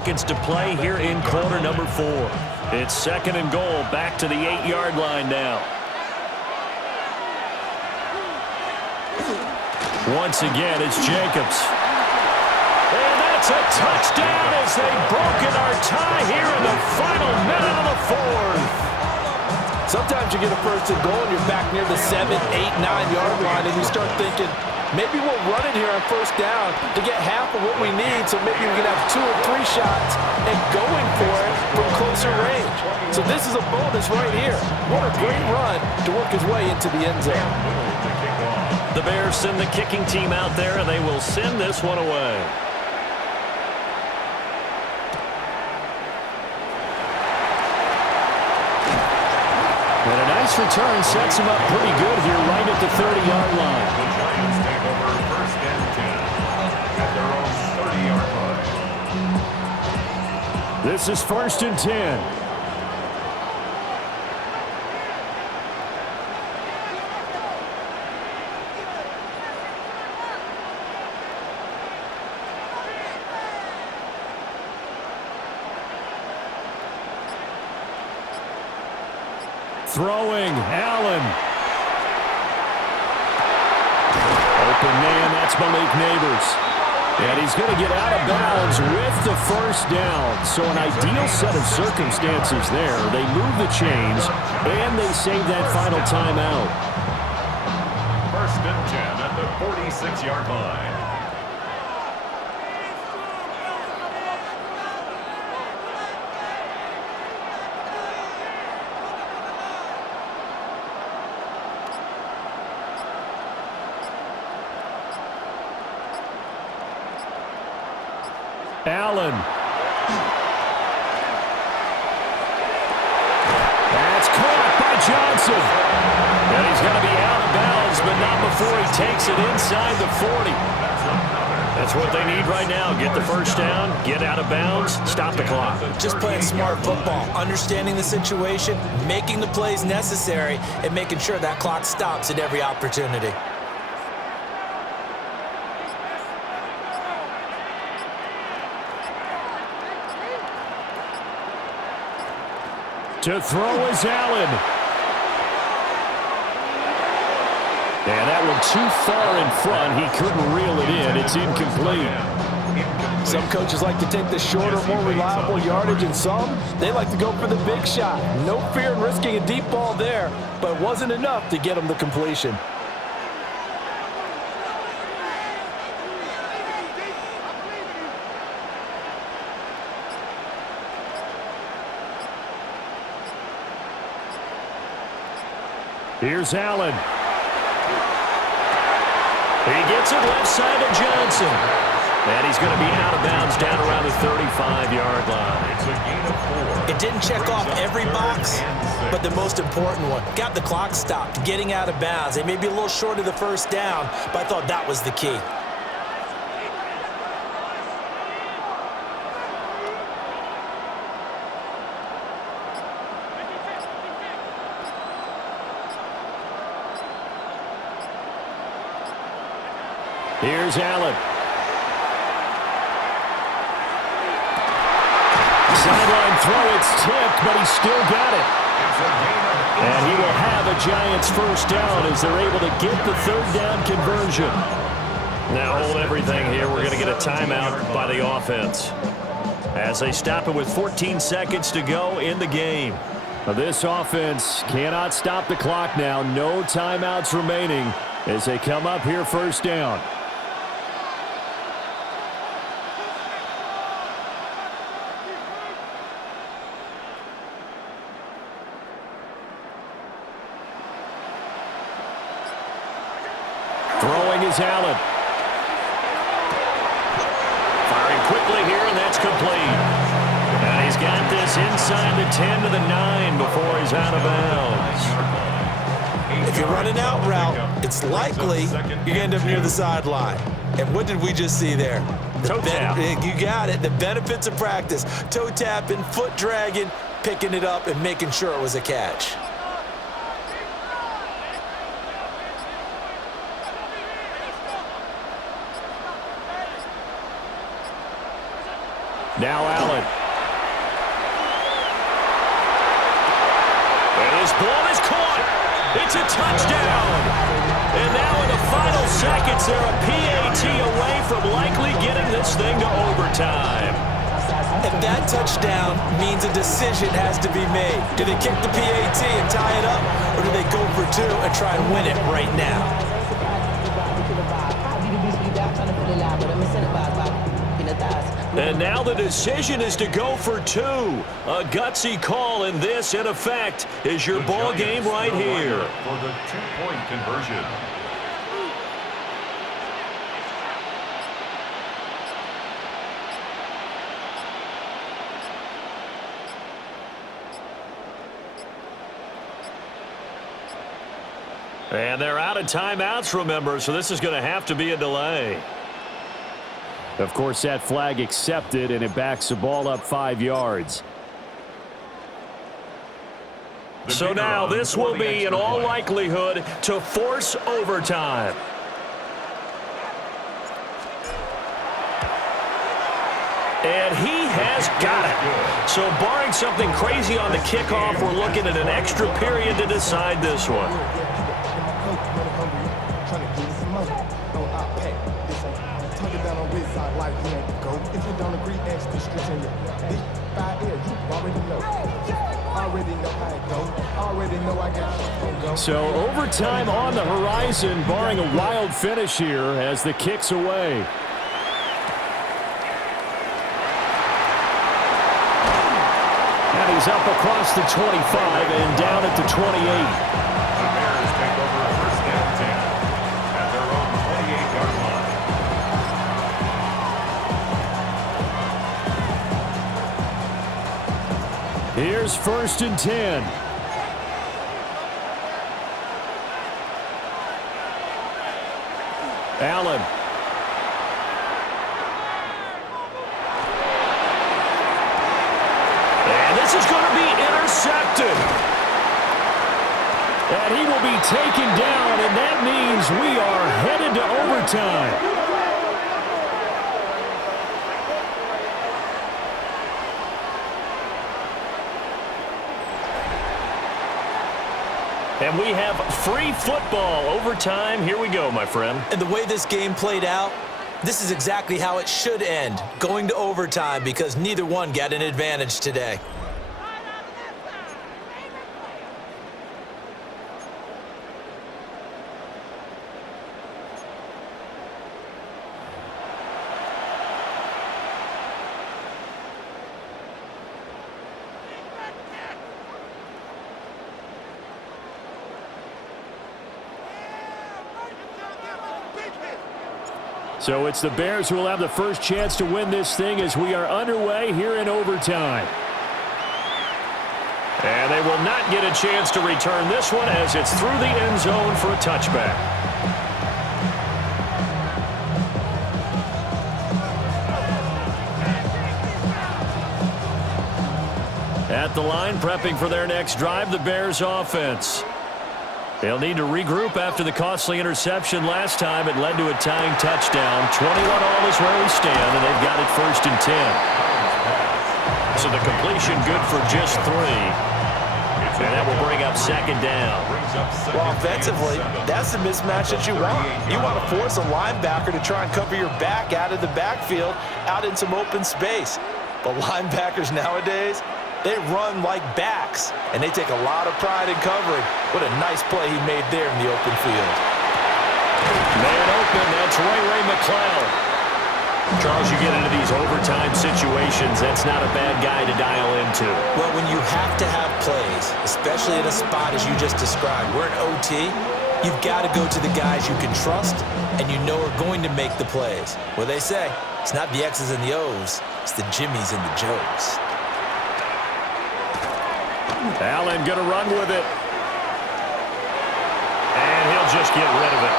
Seconds to play here in quarter number 4. It's 2nd and goal, back to the 8-yard line now. Once again, it's Jacobs. And that's a touchdown as they've broken our tie here in the final minute of the 4th. Sometimes you get a 1st and goal and you're back near the 7, 8, 9-yard line and you start thinking, maybe we'll run it here on 1st down to get half of what we need, so maybe we can have 2 or 3 shots and going for it from closer range. So this is a bonus right here. What a great run to work his way into the end zone. The Bears send the kicking team out there, and they will send this one away. And a nice return sets him up pretty good here right at the 30-yard line. The Giants take over 1st and 10 at their own 30-yard line. This is 1st and 10. Throwing, Allen. Open man, that's Malik Neighbors. And he's going to get out of bounds with the 1st down. So an ideal set of circumstances there. They move the chains, and they save that final timeout. 1st and 10 at the 46-yard line. Allen. That's caught by Johnson. And he's going to be out of bounds, but not before he takes it inside the 40. That's what they need right now. Get the 1st down, get out of bounds, stop the clock. Just playing smart football, understanding the situation, making the plays necessary, and making sure that clock stops at every opportunity. To throw is Allen. And that one too far in front. He couldn't reel it in. It's incomplete. Some coaches like to take the shorter, more reliable yardage, and some, they like to go for the big shot. No fear in risking a deep ball there, but it wasn't enough to get him the completion. Here's Allen. He gets it left side to Johnson. And he's going to be out of bounds down around the 35-yard line. It's a gain of 4. It didn't check off every box, but the most important one. Got the clock stopped, getting out of bounds. They may be a little short of the 1st down, but I thought that was the key. Here's Allen. Sideline throw, it's tipped, but he still got it. And he will have a Giants 1st down as they're able to get the 3rd down conversion. Now hold everything here. We're going to get a timeout by the offense as they stop it with 14 seconds to go in the game. Now this offense cannot stop the clock now. No timeouts remaining as they come up here 1st down. Throwing is Allen. Firing quickly here, and that's complete. And he's got this inside the 10 to the 9 before he's out of bounds. If you run an out route, it's likely you're going to end up near the sideline. And what did we just see there? Toe tap. You got it. The benefits of practice. Toe tapping, foot dragging, picking it up, and making sure it was a catch. Now Allen. And his ball is caught. It's a touchdown. And now in the final seconds, they're a PAT away from likely getting this thing to overtime. And that touchdown means a decision has to be made. Do they kick the PAT and tie it up, or do they go for two and try and win it right now? And now the decision is to go for two. A gutsy call, and this, in effect, is your ball game right here. For the two-point conversion. And they're out of timeouts, remember, so this is going to have to be a delay. Of course, that flag accepted, and it backs the ball up 5 yards. So now this will be, in all likelihood, to force overtime. And he has got it. So barring something crazy on the kickoff, we're looking at an extra period to decide this one. So overtime on the horizon, barring a wild finish here as the kick's away. And he's up across the 25 and down at the 28. The Bears take over a first down 10 at their own 28-yard line. Here's 1st and 10. Allen. And this is going to be intercepted. And he will be taken down, and that means we are headed to overtime. And we have free football overtime. Here we go, my friend. And the way this game played out, this is exactly how it should end, going to overtime, because neither one got an advantage today. So it's the Bears who will have the first chance to win this thing as we are underway here in overtime. And they will not get a chance to return this one as it's through the end zone for a touchback. At the line, prepping for their next drive, the Bears offense. They'll need to regroup after the costly interception last time. It led to a tying touchdown. 21 all is where we stand, and they've got it 1st and 10. So the completion good for just 3. And that will bring up 2nd down. Well, offensively, that's the mismatch that you want. You want to force a linebacker to try and cover your back out of the backfield, out in some open space. But linebackers nowadays, they run like backs, and they take a lot of pride in covering. What a nice play he made there in the open field. Man open, that's Ray McCloud. Charles, you get into these overtime situations, that's not a bad guy to dial into. Well, when you have to have plays, especially in a spot as you just described, we're in OT, you've got to go to the guys you can trust and you know are going to make the plays. Well, they say, it's not the X's and the O's, it's the Jimmies and the Joes. Allen going to run with it. And he'll just get rid of it.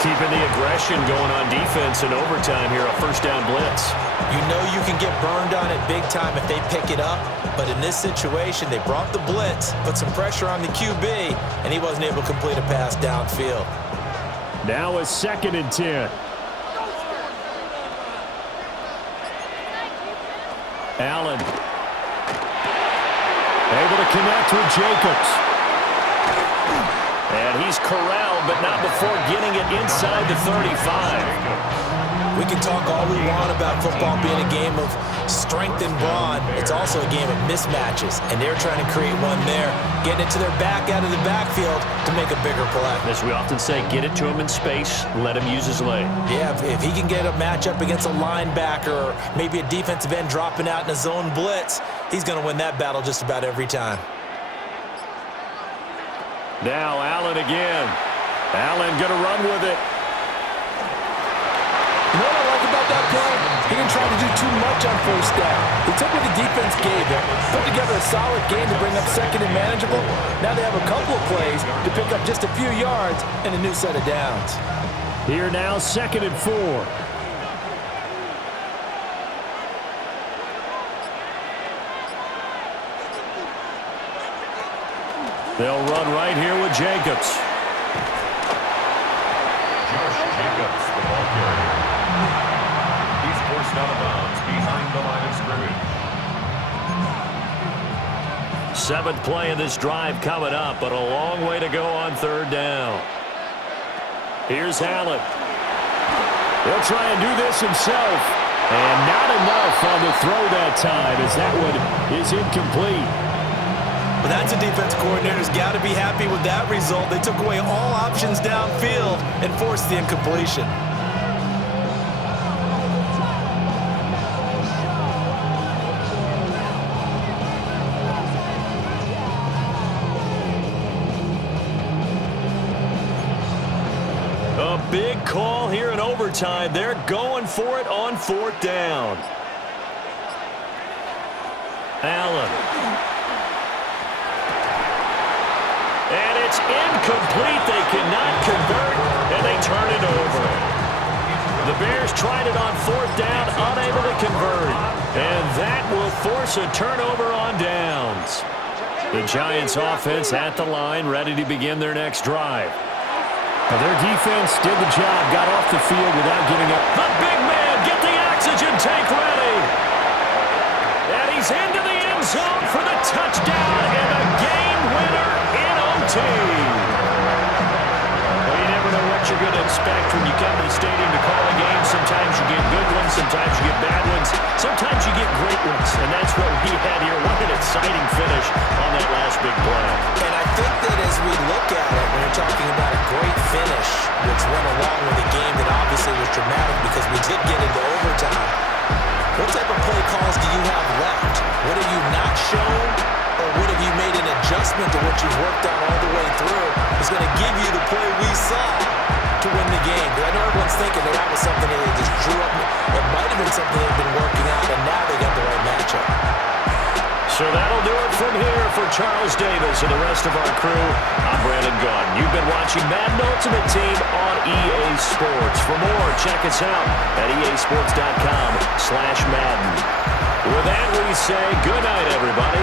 Keeping the aggression going on defense in overtime here, a first down blitz. You know you can get burned on it big time if they pick it up, but in this situation, they brought the blitz, put some pressure on the QB, and he wasn't able to complete a pass downfield. Now a 2nd and 10. Allen. Able to connect with Jacobs. And he's corralled, but not before getting it inside the 35. We can talk all we want about football being a game of strength and brawn. It's also a game of mismatches, and they're trying to create one there, getting it to their back out of the backfield to make a bigger play. As we often say, get it to him in space, let him use his leg. Yeah, if he can get a matchup against a linebacker or maybe a defensive end dropping out in a zone blitz, he's going to win that battle just about every time. Now Allen again. Allen going to run with it. You know what I like about that play? He didn't try to do too much on first down. He took what the defense gave him, put together a solid game to bring up second and manageable. Now they have a couple of plays to pick up just a few yards and a new set of downs. Here now, 2nd and 4. They'll run right here with Jacobs. Josh Jacobs, the ball carrier. He's forced out of bounds behind the line of scrimmage. 7th play of this drive coming up, but a long way to go on 3rd down. Here's Allen. He'll try and do this himself. And not enough on the throw that time, as that one is incomplete. But that's a defense coordinator's got to be happy with that result. They took away all options downfield and forced the incompletion. A big call here in overtime. They're going for it on 4th down. Allen. And it's incomplete. They cannot convert, and they turn it over. The Bears tried it on 4th down, unable to convert. And that will force a turnover on downs. The Giants offense at the line, ready to begin their next drive. Now their defense did the job, got off the field without giving up. The big man, get the oxygen tank ready. And he's into the end zone for the touchdown and a game winner in OT. Well, you never know what you're going to expect when you come to the stadium to call a game. Sometimes you get good ones, sometimes you get bad ones, sometimes you get great ones. And that's what we had here. What an exciting finish on that last big play. And I think that as we look at it, when we're talking about a great finish, which went along with a game that obviously was dramatic because we did get into overtime, what type of play calls do you have left? What have you not shown, or what have you made an adjustment to what you've worked on all the way through is going to give you the play we saw to win the game? Because I know everyone's thinking that was something that they just drew up. It might have been something they've been working out, and now they got the right matchup. So that'll do it from here for Charles Davis and the rest of our crew. I'm Brandon Gaudin. You've been watching Madden Ultimate Team on EA Sports. For more, check us out at easports.com/Madden. With that, we say good night, everybody.